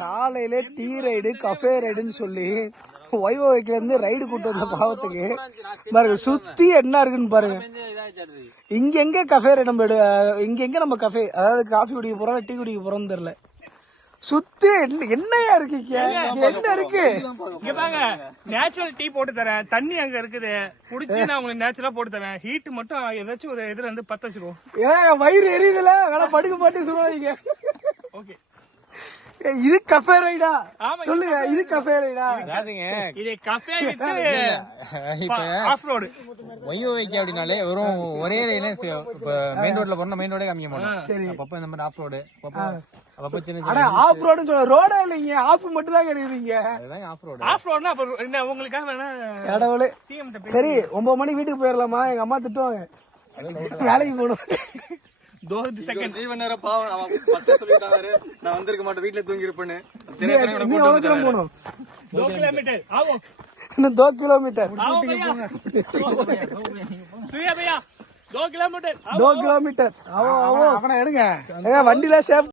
காலையில tea ride cafe ரைடுன்னு சொல்லி வைவோக்கில இருந்து ரைடு கூட்டு வந்த பாவத்துக்கு பாருங்க சுத்தி என்ன இருக்குன்னு பாருங்க. இங்க எங்க கஃபே ரைடு நம்ம இங்க எங்க நம்ம கஃபே அதாவது காஃபி குடிக்க போறோம் டீ குடிக்க போறோம்னு தெரியல. சுத்தி என்னையா இருக்கீங்க என்ன இருக்கு இங்க பாங்க. நேச்சுரல் டீ போட்டு தரேன், தண்ணி அங்க இருக்குது குடிச்சு நான் உங்களுக்கு நேச்சுரலா போட்டு தரேன். ஹீட் மட்டும் ஏதாச்சும் ஒரு இதுல இருந்து பத்த வச்சிருவோம். ஏன் வயிறு எரியுதுல வேலை படுக்க மாட்டே சொல்லுவாங்க. ஓகே இது கஃபே ரைடா சொல்லுங்க. இது கஃபே ரைடா? இது கஃபே வித் ஆஃப் ரோடு வையோவைக்கு அப்படின்னாலே வெறும் ஒரே மெயின் ரோட்ல போறோம், மெயின் ரோடே காமிக்க மாட்டோம். சரி அப்பப்ப இந்த மாதிரி ஆஃப் ரோடு அப்பப்ப சின்ன ஆனா ஆஃப் ரோடுன்னு சொல்ல ரோடே இல்லைங்க, ஆஃப் மட்டும் தான் கிடைக்குதுங்க. அதுதான் ஆஃப் ரோடு. ஆஃப் ரோடுனா அப்ப என்ன உங்களுக்காக வேணா கடவுளே. சிஎம் சரி 9 மணிக்கு வீட்டுக்கு போயிடலாமா? எங்க அம்மா திட்டுவாங்க, வேலைக்கு போகணும். ஜீவன் பாவம் அவன் பத்தே சொல்லிட்டாரு, நான் வந்திருக்க மாட்டேன் வீட்டுல தூங்கி இருப்பேன்னு. நீ எவ்வளவு தூரம் போகணும்? 2 கிலோமீட்டர் ஆவோ. இன்னும் 2 கிலோமீட்டர். आओ भैया सुया भैया 2 किलोमीटर 2 கிலோமீட்டர். அவன் எடுங்க வண்டியில சேஃப்